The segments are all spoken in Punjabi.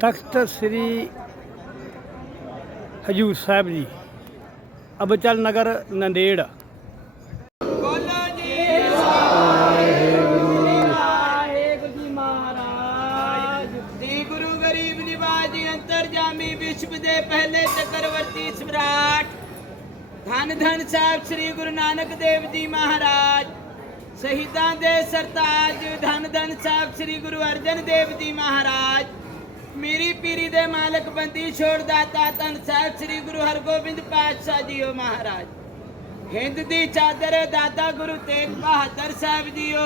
ਤਖਤ ਸ੍ਰੀ ਹਜੂਰ ਸਾਹਿਬ ਜੀ, ਅਬਚਲ ਨਗਰ, ਨੰਦੇੜ। ਮਹਾਰਾਜ ਗੁਰੂ ਗਰੀਬ ਨਿਵਾਜ ਅੰਤਰਜਾਮੀ ਵਿਸ਼ਵ ਦੇ ਪਹਿਲੇ ਚੱਕਰਵਰਤੀ ਸਮਰਾਟ, ਧੰਨ ਧੰਨ ਸਾਹਿਬ ਸ੍ਰੀ ਗੁਰੂ ਨਾਨਕ ਦੇਵ ਜੀ ਮਹਾਰਾਜ, ਸ਼ਹੀਦਾਂ ਦੇ ਸਰਤਾਜ, ਧੰਨ ਧੰਨ ਸਾਹਿਬ ਸ੍ਰੀ ਗੁਰੂ ਅਰਜਨ ਦੇਵ ਜੀ ਮਹਾਰਾਜ। ਮੇਰੀ ਪੀਰੀ ਦੇ ਮਾਲਕ ਬੰਦੀ ਛੋੜ ਦਾਤਾ ਧੰਨ ਸਾਹਿਬ ਸ੍ਰੀ ਗੁਰੂ ਹਰਗੋਬਿੰਦ ਪਾਤਸ਼ਾਹ ਜੀਓ ਮਹਾਰਾਜ। ਹਿੰਦ ਦੀ ਚਾਦਰ ਦਾਦਾ ਗੁਰੂ ਤੇਗ ਬਹਾਦਰ ਸਾਹਿਬ ਜੀਓ।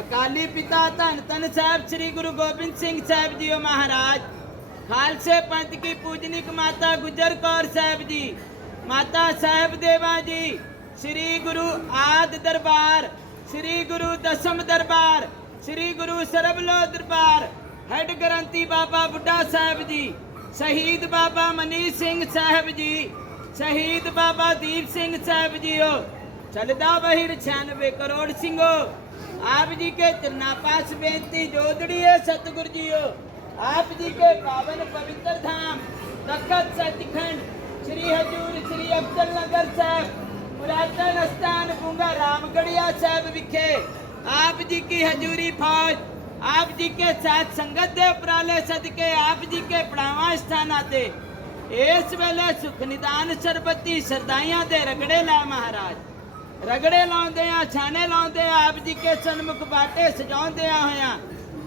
ਅਕਾਲੀ ਪਿਤਾ ਧੰਨ ਧੰਨ ਸਾਹਿਬ ਸ੍ਰੀ ਗੁਰੂ ਗੋਬਿੰਦ ਸਿੰਘ ਸਾਹਿਬ ਜੀਓ ਮਹਾਰਾਜ। ਖਾਲਸੇ ਪੰਥ ਕੀ ਪੂਜਨਿਕ ਮਾਤਾ ਗੁਜਰ ਕੌਰ ਸਾਹਿਬ ਜੀ। ਮਾਤਾ ਸਾਹਿਬ ਦੇਵਾ ਜੀ, ਸ੍ਰੀ ਗੁਰੂ ਆਦ ਦਰਬਾਰ, ਸ੍ਰੀ ਗੁਰੂ ਦਸਮ ਦਰਬਾਰ, ਸ੍ਰੀ ਗੁਰੂ ਸਰਬਲੋ ਦਰਬਾਰ ਹੈਡ ਗ੍ਰੰਥੀ ਬਾਬਾ ਬੁੱਢਾ ਸਾਹਿਬ ਜੀ, ਸ਼ਹੀਦ ਬਾਬਾ ਮਨੀਸ਼ ਸਿੰਘ ਸਾਹਿਬ ਜੀ, ਸ਼ਹੀਦ ਬਾਬਾ ਦੀਪ ਸਿੰਘ ਸਾਹਿਬ ਜੀਓ। ਚਲਦਾ ਵਹੀਰ 96 ਕਰੋੜ ਸਿੰਘੋ। ਆਪ ਜੀ ਕੇ ਚਰਨਾ ਪਾਸ ਬੇਨਤੀ ਜੋਦੜੀਏ ਸਤਿਗੁਰ ਜੀਓ। ਆਪ ਜੀ ਕੇ ਪਾਵਨ ਪਵਿੱਤਰ ਧਾਮ ਤਖਤ ਸਚਖੰਡ, ਸ੍ਰੀ ਹਜੂਰ ਸ੍ਰੀ ਅਬਦਲ ਨਗਰ ਸਾਹਿਬ, ਪੁਰਾਤਨ ਅਸਥਾਨ ਗੁੰਗਾ ਰਾਮਗੜੀਆ ਸਾਹਿਬ ਵਿਖੇ। ਆਪ ਜੀ ਕੀ ਹਜੂਰੀ ਫੌਜ ਆਪ ਜੀ ਕੇ ਸਾਥ ਸੰਗਤ ਦੇ ਉਪਰਾਲੇ ਸਦਕੇ, ਆਪ ਜੀ ਕੇ ਪੜਾਵਾਂ ਸਥਾਨਾਂ ਤੇ। ਇਸ ਵੇਲੇ ਸੁਖ ਨਿਦਾਨ ਸਰਬਤੀ ਸਰਦਾਈਆਂ ਦੇ ਰਗੜੇ ਲਾ ਮਹਾਰਾਜ। ਰਗੜੇ ਲਾਉਂਦੇ ਆ ਛਾਣੇ ਲਾਉਂਦੇ ਆ ਆਪ ਜੀ ਕੇ ਸਨਮੁਖ ਬਾਟੇ ਸਜਾਉਂਦੇ ਆ ਹੋਇਆਂ,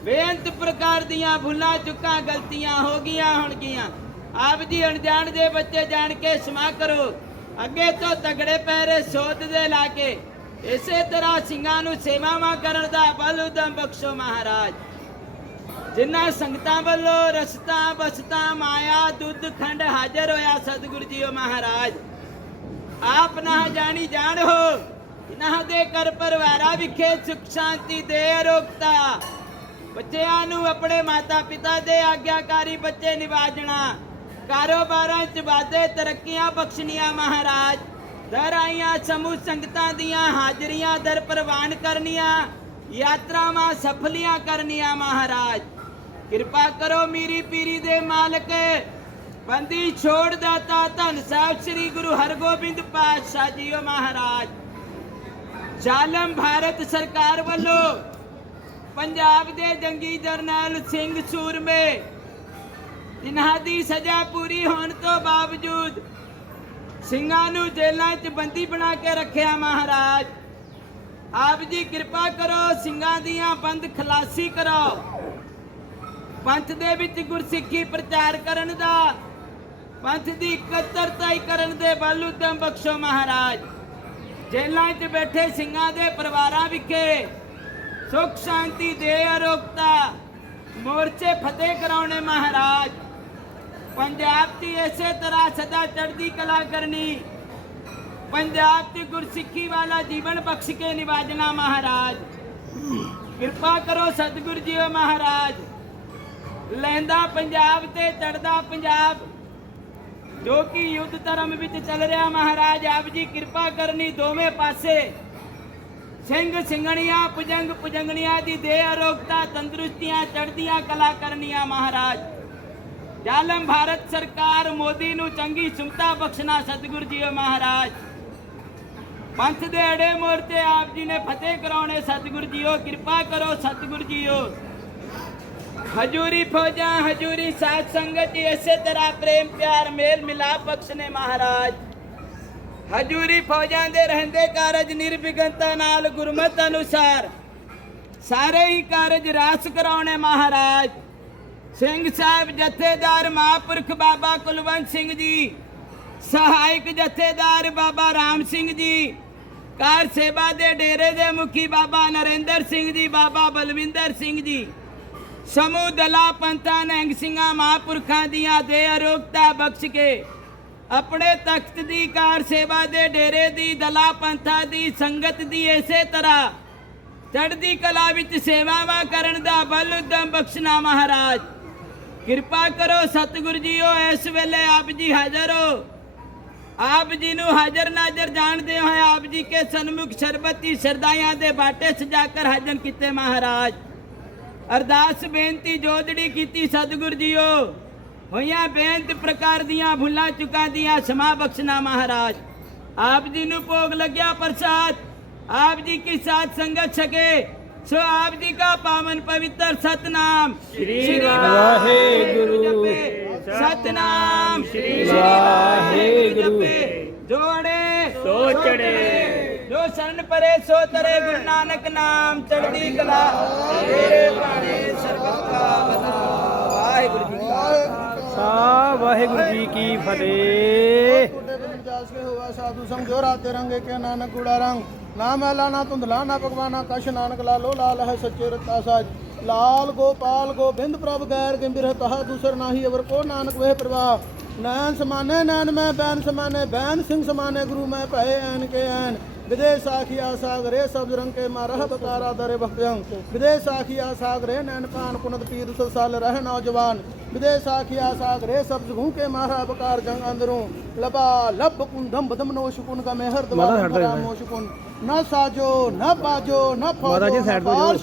ਬੇਅੰਤ ਪ੍ਰਕਾਰ ਦੀਆਂ ਭੁੱਲਾਂ, ਚੁੱਕਾਂ, ਗਲਤੀਆਂ ਹੋ ਗਈਆਂ ਹੋਣਗੀਆਂ। ਆਪ ਜੀ ਅਣਜਾਣ ਦੇ ਬੱਚੇ ਜਾਣ ਕੇ ਸਮਾ ਕਰੋ। ਅੱਗੇ ਤੋਂ ਤਗੜੇ ਪੈਰੇ ਸੋਧ ਦੇ ਲਾ ਕੇ ਇਸੇ ਤਰ੍ਹਾਂ ਸਿੰਘਾਂ ਨੂੰ ਸੇਵਾਵਾਂ ਕਰਨ ਦਾ ਬਲ ਉਦਮ ਬਖਸ਼ੋ ਮਹਾਰਾਜ। ਜਿਨ੍ਹਾਂ ਸੰਗਤਾਂ ਵੱਲੋਂ ਰਸਤਾ, ਬਸਤਾ, ਮਾਇਆ, ਦੁੱਧ, ਖੰਡ ਹਾਜ਼ਰ ਹੋਇਆ ਸਤਿਗੁਰੂ ਜੀਓ ਮਹਾਰਾਜ। ਆਪ ਨਾ ਜਾਣੀ ਜਾਣ ਹੋ ਇਹਨਾਂ ਦੇ ਕਰ ਪਰਿਵਾਰਾਂ ਵਿਖੇ ਸੁਖ ਸ਼ਾਂਤੀ ਦੇ ਅਰੋਗਤਾ। ਬੱਚਿਆਂ ਨੂੰ ਆਪਣੇ ਮਾਤਾ ਪਿਤਾ ਦੇ ਆਗਿਆਕਾਰੀ ਬੱਚੇ ਨਿਵਾਜਣਾ। ਕਾਰੋਬਾਰਾਂ 'ਚ ਵਾਧੇ ਤਰੱਕੀਆਂ ਬਖਸ਼ਣੀਆਂ ਮਹਾਰਾਜ। ਦਰ ਆਈਆਂ ਸਮੂਹ ਸੰਗਤਾਂ ਦੀਆਂ ਹਾਜ਼ਰੀਆਂ ਦਰ ਪ੍ਰਵਾਨ ਕਰਨੀਆਂ, ਯਾਤਰਾਵਾਂ ਸਫਲੀਆਂ ਕਰਨੀਆਂ ਮਹਾਰਾਜ। ਕਿਰਪਾ ਕਰੋ ਮੇਰੀ ਪੀਰੀ ਦੇ ਮਾਲਕ, ਬੰਦੀ ਛੋੜ ਦਾਤਾ ਧੰਨ ਸਾਹਿਬ ਸ੍ਰੀ ਗੁਰੂ ਹਰਗੋਬਿੰਦ ਪਾਤਸ਼ਾਹ ਜੀਓ ਮਹਾਰਾਜ। ਜ਼ਾਲਮ ਭਾਰਤ ਸਰਕਾਰ ਵੱਲੋਂ ਪੰਜਾਬ ਦੇ ਜੰਗੀ ਜਰਨੈਲ ਸਿੰਘ ਸੂਰਮੇ, ਜਿਨ੍ਹਾਂ ਦੀ ਸਜ਼ਾ ਪੂਰੀ ਹੋਣ ਤੋਂ ਬਾਵਜੂਦ ਸਿੰਘਾਂ ਨੂੰ ਜੇਲ੍ਹਾਂ 'ਚ ਬੰਦੀ ਬਣਾ ਕੇ ਰੱਖਿਆ ਮਹਾਰਾਜ। ਆਪ ਜੀ ਕਿਰਪਾ ਕਰੋ, ਸਿੰਘਾਂ ਦੀਆਂ ਬੰਦ ਖਲਾਸੀ ਕਰੋ। ਪੰਥ ਦੇ ਵਿੱਚ ਗੁਰਸਿੱਖੀ ਪ੍ਰਚਾਰ ਕਰਨ ਦਾ, ਪੰਥ ਦੀ ਇਕੱਤਰਤਾਈ ਕਰਨ ਦੇ ਬਲ ਉਦਮ ਬਖਸ਼ੋ ਮਹਾਰਾਜ। ਜੇਲ੍ਹਾਂ 'ਚ ਬੈਠੇ ਸਿੰਘਾਂ ਦੇ ਪਰਿਵਾਰਾਂ ਵਿਖੇ ਸੁਖ ਸ਼ਾਂਤੀ ਦੇ ਅਰੋਗਤਾ ਮੋਰਚੇ ਫਤਿਹ ਕਰਾਉਣੇ ਮਹਾਰਾਜ। ਪੰਜਾਬ ਦੀ ਇਸੇ ਤਰ੍ਹਾਂ ਸਦਾ ਚੜ੍ਹਦੀ ਕਲਾ ਕਰਨੀ। ਪੰਜਾਬ ਦੀ ਗੁਰਸਿੱਖੀ ਵਾਲਾ ਜੀਵਨ ਬਖਸ਼ ਕੇ ਨਿਵਾਜਣਾ ਮਹਾਰਾਜ। ਕਿਰਪਾ ਕਰੋ ਸਤਿਗੁਰ ਜੀਓ ਮਹਾਰਾਜ। ਲੈਂਦਾ ਪੰਜਾਬ ਤੇ ਚੜਦਾ ਪੰਜਾਬ। ਜੋ ਕਿ ਯੁੱਧ ਧਰਮ ਵਿੱਚ ਚੱਲ ਰਿਹਾ ਮਹਾਰਾਜ, ਆਪ ਜੀ ਕਿਰਪਾ ਕਰਨੀ ਦੋਵੇਂ ਪਾਸੇ। ਸਿੰਘ ਸਿੰਘਣੀਆਂ ਪੁਜੰਗ ਪੁਜੰਗਣੀਆਂ ਦੀ ਦੇ ਅਰੋਗਤਾ ਤੰਦਰੁਸਤੀਆਂ ਚੜਦੀਆਂ ਕਲਾ ਕਰਨੀਆਂ ਮਹਾਰਾਜ। ਜ਼ਾਲਮ ਭਾਰਤ ਸਰਕਾਰ ਮੋਦੀ ਨੂੰ ਚੰਗੀ ਸੁਮਤਾ ਬਖਸ਼ਣਾ ਸਤਿਗੁਰੂ ਜੀਓ ਮਹਾਰਾਜ ਪੰਥ ਦੇ ਅੜੇ ਮੋਰਚੇ ਆਪ ਜੀ ਨੇ ਫਤਿਹ ਕਰਾਉਣੇ ਸਤਿਗੁਰੂ ਜੀਓ ਕਿਰਪਾ ਕਰੋ ਸਤਿਗੁਰੂ ਜੀਓ ਹਜੂਰੀ ਫੌਜਾਂ ਹਜੂਰੀ ਸਾਧ ਸੰਗਤ ਇਸੇ ਤਰ੍ਹਾਂ ਪ੍ਰੇਮ ਪਿਆਰ ਮੇਲ ਮਿਲਾਪ ਬਖਸ਼ਨੇ ਮਹਾਰਾਜ ਹਜੂਰੀ ਫੌਜਾਂ ਦੇ ਰਹਿੰਦੇ ਕਾਰਜ ਨਿਰਵਿਘਨਤਾ ਨਾਲ ਗੁਰਮਤ ਅਨੁਸਾਰ ਸਾਰੇ ਹੀ ਕਾਰਜ ਰਾਸ ਕਰਾਉਣੇ ਮਹਾਰਾਜ ਸਿੰਘ ਸਾਹਿਬ ਜਥੇਦਾਰ ਮਹਾਂਪੁਰਖ ਬਾਬਾ ਕੁਲਵੰਤ ਸਿੰਘ ਜੀ, ਸਹਾਇਕ ਜਥੇਦਾਰ ਬਾਬਾ ਰਾਮ ਸਿੰਘ ਜੀ, ਕਾਰ ਸੇਵਾ ਦੇ ਡੇਰੇ ਦੇ ਮੁਖੀ ਬਾਬਾ ਨਰਿੰਦਰ ਸਿੰਘ ਜੀ, ਬਾਬਾ ਬਲਵਿੰਦਰ ਸਿੰਘ ਜੀ, ਸਮੂਹ ਦਲਾ ਪੰਥਾਂ ਨਹਿੰਗ ਸਿੰਘਾਂ ਮਹਾਂਪੁਰਖਾਂ ਦੀਆਂ ਦੇ ਅਰੋਗਤਾ ਬਖਸ਼ ਕੇ ਆਪਣੇ ਤਖਤ ਦੀ ਕਾਰ ਸੇਵਾ ਦੇ ਡੇਰੇ ਦੀ, ਦਲਾ ਪੰਥਾਂ ਦੀ ਸੰਗਤ ਦੀ ਇਸੇ ਤਰ੍ਹਾਂ ਚੜ੍ਹਦੀ ਕਲਾ ਵਿੱਚ ਸੇਵਾਵਾਂ ਕਰਨ ਦਾ ਬਲ ਉਦਮ ਬਖਸ਼ਣਾ ਮਹਾਰਾਜ। ਕਿਰਪਾ ਕਰੋ ਸਤਿਗੁਰੂ ਜੀਓ, ਇਸ ਵੇਲੇ ਆਪ ਜੀ ਹਾਜ਼ਰ ਹੋ। ਆਪ ਜੀ ਨੂੰ ਹਾਜ਼ਰ ਨਾਜ਼ਰ ਜਾਣਦੇ ਹੋਏ ਆਪ ਜੀ ਕੇ ਸਨਮੁਖ ਸਰਬਤੀ ਸਰਦਾਈਆਂ ਦੇ ਬਾਟੇ ਸਜਾ ਕਰ ਹਾਜ਼ਰ ਕੀਤੇ ਮਹਾਰਾਜ। ਅਰਦਾਸ ਬੇਨਤੀ ਜੋਦੜੀ ਕੀਤੀ ਸਤਿਗੁਰ ਜੀਓ। ਹੋਈਆਂ ਬੇਨਤ ਪ੍ਰਕਾਰ ਦੀਆਂ ਭੁੱਲਾਂ ਚੁੱਕਾਂ ਦੀਆਂ ਸਮਾ ਬਖਸ਼ਣਾ ਮਹਾਰਾਜ। ਆਪ ਜੀ ਨੂੰ ਭੋਗ ਲੱਗਿਆ ਪ੍ਰਸਾਦ। ਆਪ ਜੀ ਕੀ ਸਾਥ ਸੰਗਤ ਛਕੇ ਸੋ ਆਪ ਜੀ ਦਾ ਪਾਵਨ ਪਵਿੱਤਰ ਸਤਨਾਮ। ਸ਼੍ਰੀ ਵਾਹਿਗੁਰੂ ਜਪੇ। ਸਤਨਾਮ। ਸ਼੍ਰੀ ਵਾਹਿਗੁਰੂ। ਜਪੇ। ਜੋੜੇ। ਸੋ ਚੜ੍ਹੇ। ਜੋ ਸਰਨ ਪਰੇ ਸੋ ਤਰੇ ਗੁਰੂ ਨਾਨਕ ਨਾਮ ਚੜ੍ਹਦੀ ਕਲਾ। ਤੇਰੇ ਬਾਣੇ ਸਰਬਤ ਦਾ ਭਲਾ ਵਾਹਿਗੁਰੂ ਜੀ ਕਾ ਸਾ ਵਾਹਿਗੁਰੂ ਜੀ ਕੀ ਫਤਿਹ। ਟੁੱਟੇ ਬਿਨ ਜਾਸ ਕੇ ਹੋਵਾ ਸਾਧੂ ਸੰਗ ਜੋ ਰਾਤੇ ਰੰਗੇ ਕੇ ਨਾਨਕ ਕੂੜਾ ਰੰਗ। ਨਾ ਮੈਲਾ ਨਾ ਧੁੰਦਲਾ ਨਾ ਭਗਵਾਨਾ ਕਸ਼ ਨਾਨਕ ਲਾਲੋ ਲਾਲ ਹੈ ਸੱਚੇ ਰਤਾ ਸਾਜ। ਲਾਲ ਗੋਪਾਲ ਗੋਬਿੰਦ ਪ੍ਰਭ ਗੈਰ ਗੰਭੀਰ ਤਹਾ ਦੂਸਰ ਨਾਹੀ ਅਵਰ ਕੋ, ਨਾਨਕ ਵੇ ਪ੍ਰਵਾਹ। ਨੈਣ ਸਮਾਨੇ ਨੈਣ ਮੈਂ ਬੈਨ ਸਮਾਨੇ ਬੈਨ ਸਿੰਘ ਸਮਾਨੇ ਗੁਰੂ ਮੈਂ ਭਏ ਐਨ ਕੇ ਐਨ। ਵਿਦੇਸ਼ ਆਖਿਆ ਸਾਗਰੇ ਸਬਦ ਰੰਗ ਕੇ ਮਾਰਹ ਬਕਾਰਾ ਦਰੇ ਭਗਤਿਆਂ ਵਿਦੇਸ਼ ਆਖਿਆ ਸਾਗਰੇ ਨੈਣ ਪਾਨ ਕੁਨਤ ਪੀਰ ਸੋ ਸਾਲ ਰਹਿ ਨੌਜਵਾਨ। ਵਿਦੇਸ਼ ਆਖਿਆ ਸਾਗਰੇ ਸਬਦ ਘੂ ਕੇ ਮਾਰਾ ਬਕਾਰ ਜੰਗ ਅੰਦਰੋਂ। ਲਬਾ ਲਬ ਕੁੰਧਮ ਬਦਮ ਨੋ ਸ਼ੁਕੁਨ ਕਾ ਮੇਹਰ ਦਵਾ ਮੋ ਸ਼ੁਕੁਨ ਨਾ ਸਾਜੋ ਨਾ ਬਾਜੋ ਨਾ ਫੌਜੋ ਜੀ ਨਾ ਸਾਈਡ ਤੋਂ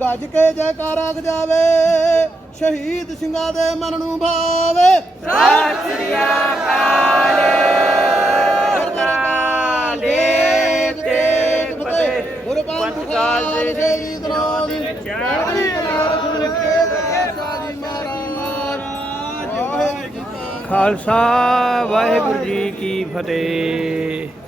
ਗੱਜ ਕੇ ਜੈਕਾਰਾ ਗਜਾਵੇ ਸ਼ਹੀਦ ਸਿੰਘਾਂ ਦੇ ਮਨ ਨੂੰ ਭਾਵੇ ਸਤਿ ਸ੍ਰੀ ਅਕਾਲ ਦੇ ਚੜ੍ਹਦੀ ਕਲਾ ਸਾਜੀ ਮਹਾਰਾਜ ਖਾਲਸਾ ਵਾਹਿਗੁਰੂ ਜੀ ਕੀ ਫਤਿਹ